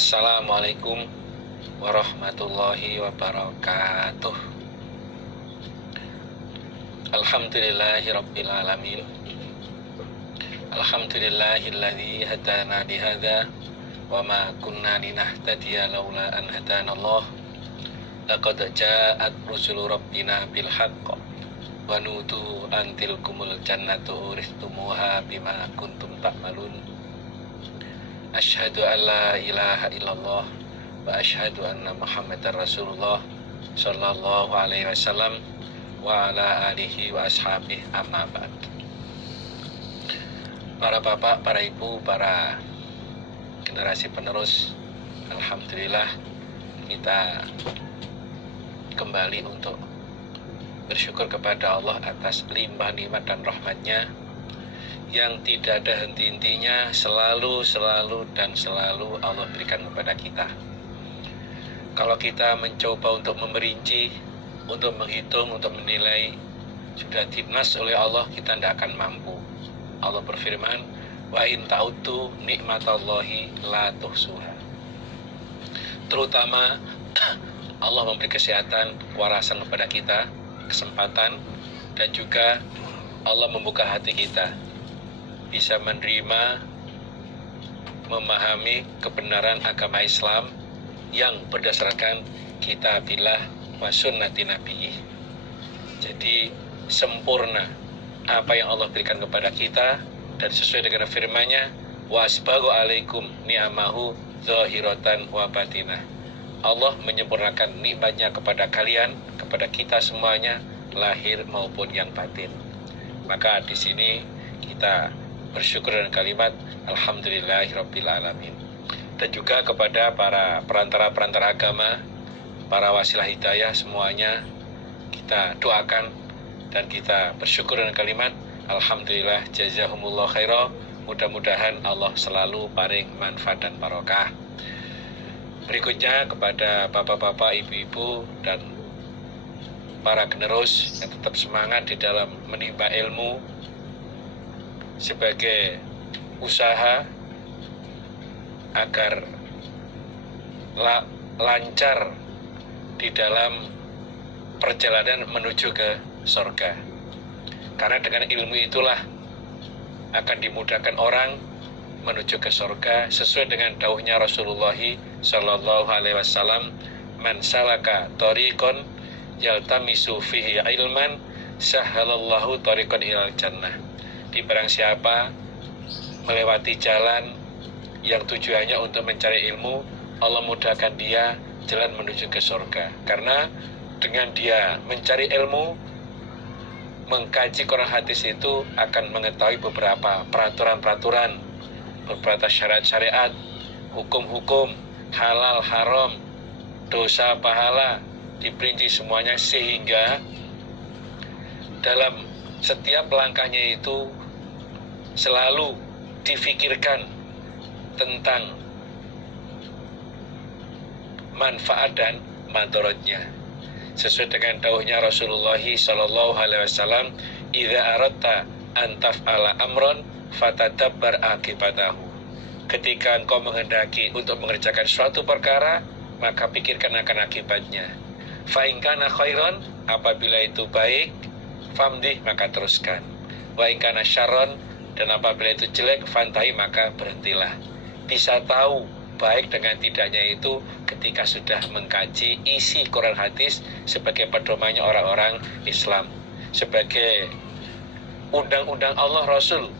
Assalamualaikum warahmatullahi wabarakatuh. Alhamdulillahirabbil alamin. Alhamdulillahilladzi hadana lihadza wa ma kunna linahtadiya laula an hadanallah. Laqad ja'at rusulu rabbina bil haqq wa nudu an tilkumul jannatu uristumuha bima kuntum ta'malun. Asyhadu an la ilaha illallah wa asyhadu anna Muhammadar Rasulullah sallallahu alaihi wasallam wa ala alihi wa ashabihi, amma ba'd. Para bapak, para ibu, para generasi penerus, alhamdulillah kita kembali untuk bersyukur kepada Allah atas limpah nikmat dan rahmatnya yang tidak ada henti-hentinya, selalu Allah berikan kepada kita. Kalau kita mencoba untuk memerinci, untuk menghitung, untuk menilai, sudah dinas oleh Allah, kita tidak akan mampu. Allah berfirman, wa in ta'uddu nikmatallahi la tuhsuha. Terutama Allah memberi kesehatan, kewarasan kepada kita, kesempatan, dan juga Allah membuka hati kita bisa menerima, memahami kebenaran agama Islam yang berdasarkan kitabillah wa sunnati nabiyih. Jadi sempurna apa yang Allah berikan kepada kita dan sesuai dengan firman-Nya, wa asbaghu alaikum ni'amahu zahiratan wa batinah. Allah menyempurnakan nikmatnya kepada kalian, kepada kita semuanya, lahir maupun yang batin. Maka di sini kita bersyukur dengan kalimat alhamdulillahirabbil alamin. Dan juga kepada para perantara-perantara agama, para wasilah hidayah semuanya, kita doakan dan kita bersyukur dengan kalimat alhamdulillah jazahumullah khairah. Mudah-mudahan Allah selalu paring manfaat dan barokah. Berikutnya kepada bapak-bapak, ibu-ibu, dan para generus yang tetap semangat di dalam menimba ilmu sebagai usaha agar lancar di dalam perjalanan menuju ke surga. Karena dengan ilmu itulah akan dimudahkan orang menuju ke surga sesuai dengan dawuhnya Rasulullah sallallahu alaihi wasallam, man salaka tariqan yaltamisu fihi ilman sahhalallahu tariqan ilal jannah. Di barang siapa melewati jalan yang tujuannya untuk mencari ilmu, Allah mudahkan dia jalan menuju ke surga. Karena dengan dia mencari ilmu, mengkaji Quran hadis itu akan mengetahui beberapa peraturan-peraturan, beberapa syariat-syariat, hukum-hukum, halal, haram, dosa, pahala, diperinci semuanya sehingga dalam setiap langkahnya itu selalu difikirkan tentang manfaat dan madaratnya. Sesuai dengan dawuhnya Rasulullah sallallahu alaihi wasallam, idza aradta an taf'ala amran fatadabbar akibatahu. Ketika engkau menghendaki untuk mengerjakan suatu perkara, maka pikirkan akan akibatnya. Fa in kana khairan, apabila itu baik, famdih, maka teruskan. Wa in kana syarron, dan apabila itu jelek, fantahi, maka berhentilah. Bisa tahu baik dengan tidaknya itu ketika sudah mengkaji isi Quran hadis sebagai pedomannya orang-orang Islam, sebagai undang-undang Allah Rasul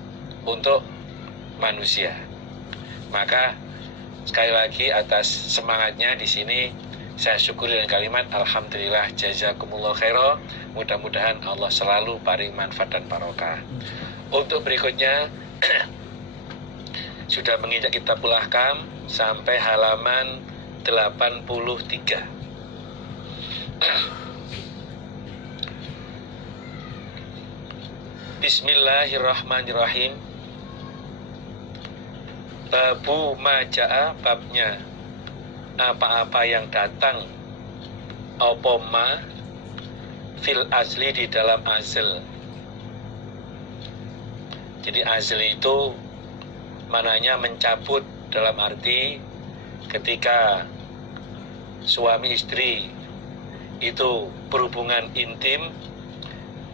untuk manusia. Maka sekali lagi atas semangatnya di sini saya syukuri dengan kalimat alhamdulillah jazakumullah khairah. Mudah-mudahan Allah selalu paring manfaat dan barokah. Untuk berikutnya sudah menginjak kitabul ahkam sampai halaman 83. Bismillahirrahmanirrahim. Babu maja'a, babnya apa-apa yang datang, opoma fil asli, di dalam asal. Jadi asli itu mananya mencabut, dalam arti ketika suami istri itu berhubungan intim,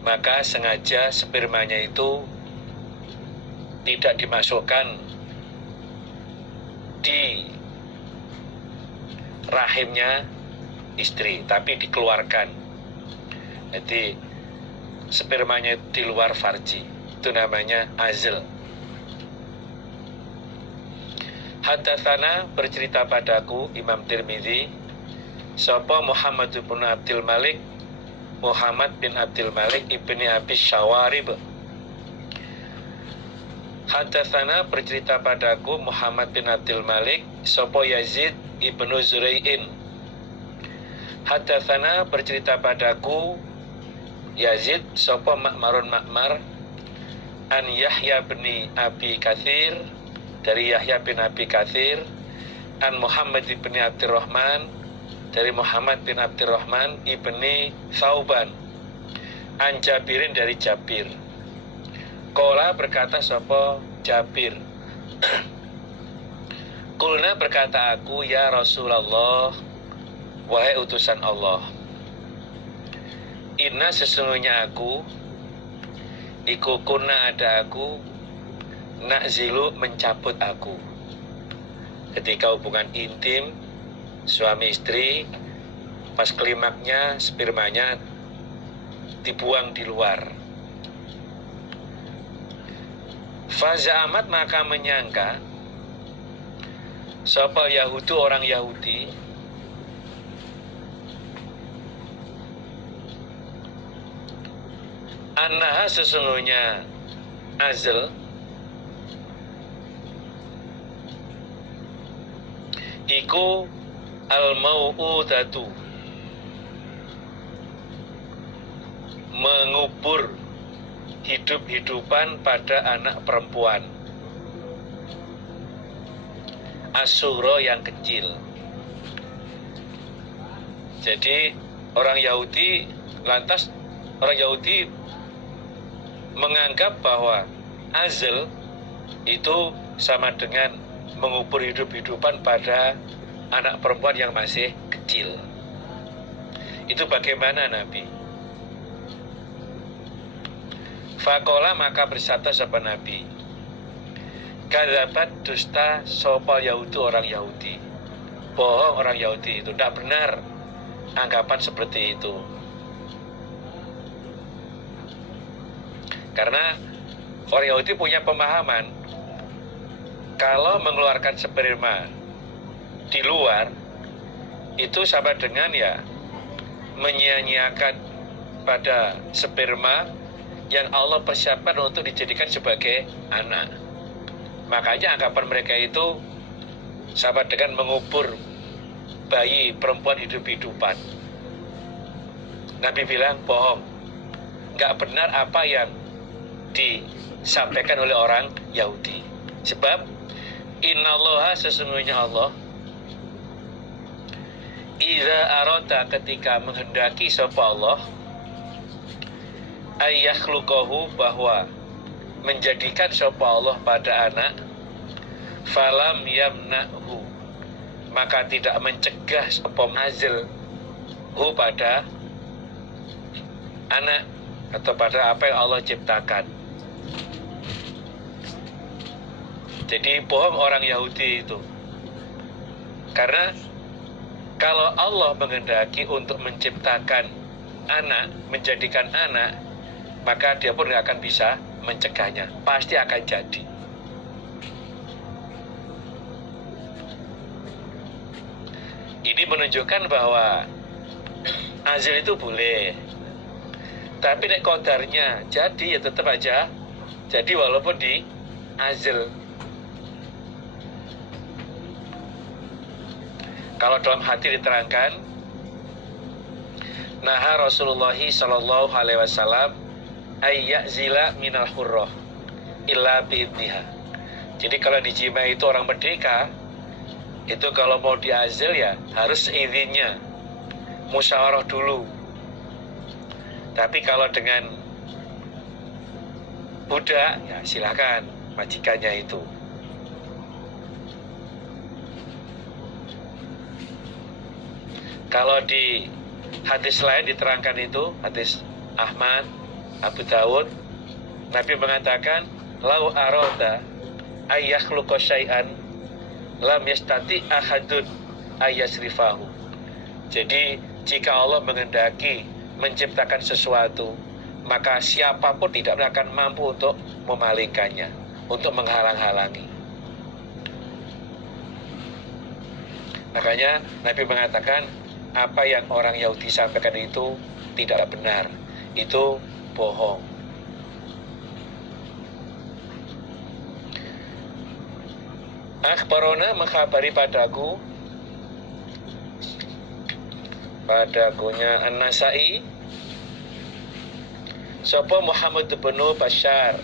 maka sengaja spermanya itu tidak dimasukkan di rahimnya istri, tapi dikeluarkan. Jadi spermanya di luar farji, itu namanya azl. Hadatsana, bercerita padaku, Imam Tirmidzi, sapa Muhammad bin Abdul Malik, Muhammad bin Abdul Malik ibni Abi Syawarib. Hadatsana, bercerita padaku, Muhammad bin Abdul Malik, sapa Yazid ibnu Zurai'in. Hadatsana, bercerita padaku, Yazid sapa Ma'marun Ma'mar, an Yahya bin Abi Katsir, dari Yahya bin Abi Katsir, an Muhammad bin Abdurrahman, dari Muhammad bin Abdurrahman ibni Thauban, an Jabirin, dari Jabir. Qala, berkata sapa Jabir, Kulna, berkata aku, ya Rasulullah, wahai utusan Allah, inna, sesungguhnya aku, iku kuna, ada aku, nakzilu, mencabut aku. Ketika hubungan intim suami istri, pas klimaknya spermanya dibuang di luar. Faza amat, maka menyangka sapa Yahudu, orang Yahudi, annaha, sesungguhnya azl iku al-mau'udatu, mengubur hidup-hidupan pada anak perempuan, asuro, yang kecil. Jadi orang Yahudi menganggap bahwa azl itu sama dengan mengubur hidup-hidupan pada anak perempuan yang masih kecil. Itu bagaimana Nabi? Faqala, maka bersabda sapa Nabi, kadzabat, dusta sapa Yahudu, orang Yahudi. Bohong orang Yahudi itu, tidak benar anggapan seperti itu. Karena orang Yahudi punya pemahaman kalau mengeluarkan sperma di luar itu sama dengan ya menyia-nyiakan pada sperma yang Allah persiapkan untuk dijadikan sebagai anak. Makanya anggapan mereka itu sama dengan mengubur bayi perempuan hidup-hidupan. Nabi bilang bohong, nggak benar apa yang disampaikan oleh orang Yahudi. Sebab innallaha, sesungguhnya Allah, iza arota, ketika menghendaki sapa Allah, ayyakhluqahu, bahwa menjadikan sapa Allah pada anak, falam yamna'hu, maka tidak mencegah sapa azl hu, pada anak atau pada apa yang Allah ciptakan. Jadi bohong orang Yahudi itu. Karena kalau Allah menghendaki untuk menciptakan anak, menjadikan anak, maka dia pun nggak akan bisa mencegahnya. Pasti akan jadi. Ini menunjukkan bahwa azl itu boleh. Tapi nek kodarnya jadi, ya tetap aja jadi walaupun di azl. Kalau dalam hati diterangkan, naha Rasulullah sallallahu alaihi wasallam ayyazila minal hurrah illa bi'idniha. Jadi kalau dijima itu orang merdeka, itu kalau mau diazil ya harus izinnya, musyawarah dulu. Tapi kalau dengan budak, ya silakan majikannya itu. Kalau di hadis lain diterangkan itu, hadis Ahmad, Abu Dawud, Nabi mengatakan, lau arada ayyakhluqa syai'an lam yastati ahadun ayyasrifahu. Jadi jika Allah menghendaki menciptakan sesuatu, maka siapapun tidak akan mampu untuk memalingkannya, untuk menghalang-halangi. Makanya Nabi mengatakan, apa yang orang Yahudi sampaikan itu tidak benar, itu bohong. Akhbarona mengkhabari padakunya An-Nasai sapa Muhammad bin Bashar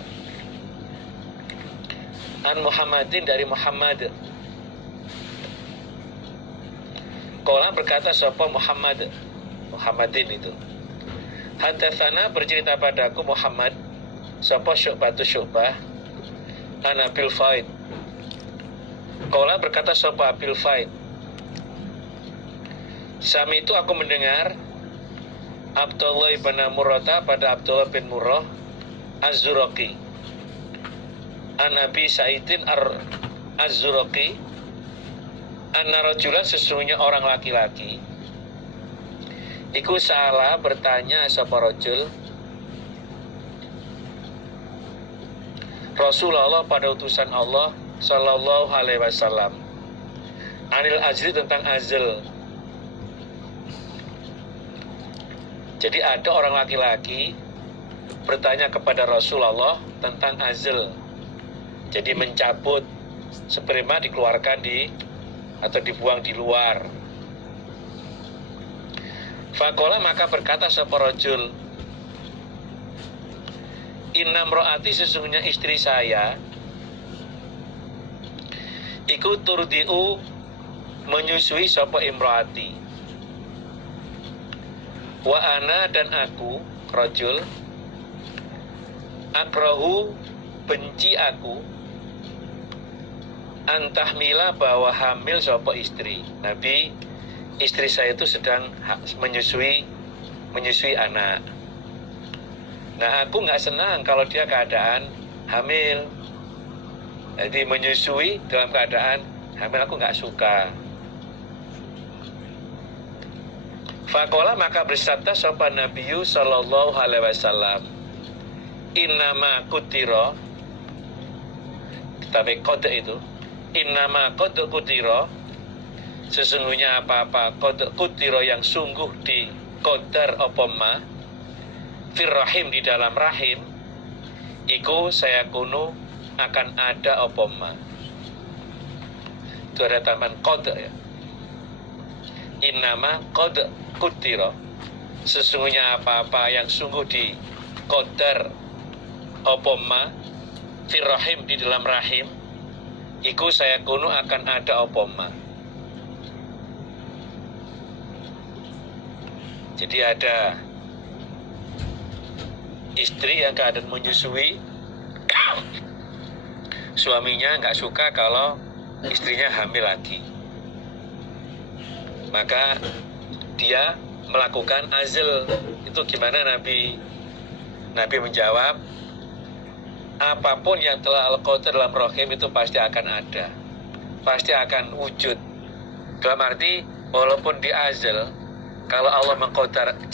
an Muhammadin dari Muhammad. Qala berkata sapa Muhammadin itu, hadatsana bercerita padaku Muhammad sapa Syu'bah an Abil Faid. Qala berkata sapa Abil Faid, sami itu aku mendengar Abdullah bin Murrah pada Abdullah bin Murrah Az-Zuraqi an Abi Sa'idin Az-Zuraqi anna rajulan, sesungguhnya orang laki-laki iku salah bertanya sapa rajul Rasulullah pada utusan Allah sallallahu alaihi wasallam anil azli, tentang azl. Jadi ada orang laki-laki bertanya kepada Rasulullah tentang azl. Jadi mencabut sperma dikeluarkan atau dibuang di luar. Faqala, maka berkata sapa rajul, inna mraati, sesungguhnya istri saya iku turdiu, menyusui sapa imraati, wa ana, dan aku rajul akrahu, benci aku antahmila, bahwa hamil sapa istri. Nabi, istri saya itu sedang menyusui anak. Nah, aku nggak senang kalau dia keadaan hamil. Jadi menyusui dalam keadaan hamil aku nggak suka. Faqala, maka bersabda sapa Nabiyu sallallahu alaihi wasallam, innama kutira, tapi kode itu innama qad qutira, sesungguhnya apa-apa qad qutira yang sungguh di qadar apa ma fir rahim, di dalam rahim, iku saya kunu akan ada apa ma. Itu ada tambahan qad ya. Innama qad qutira, sesungguhnya apa-apa yang sungguh di qadar apa ma fir rahim, di dalam rahim, iku saya kunu akan ada opoma. Jadi ada istri yang keadaan menyusui, suaminya nggak suka kalau istrinya hamil lagi, maka dia melakukan azl. Itu gimana Nabi menjawab, apapun yang telah al-qadar dalam rahim itu pasti akan ada, pasti akan wujud. Dalam arti walaupun di azl, kalau Allah mengqadar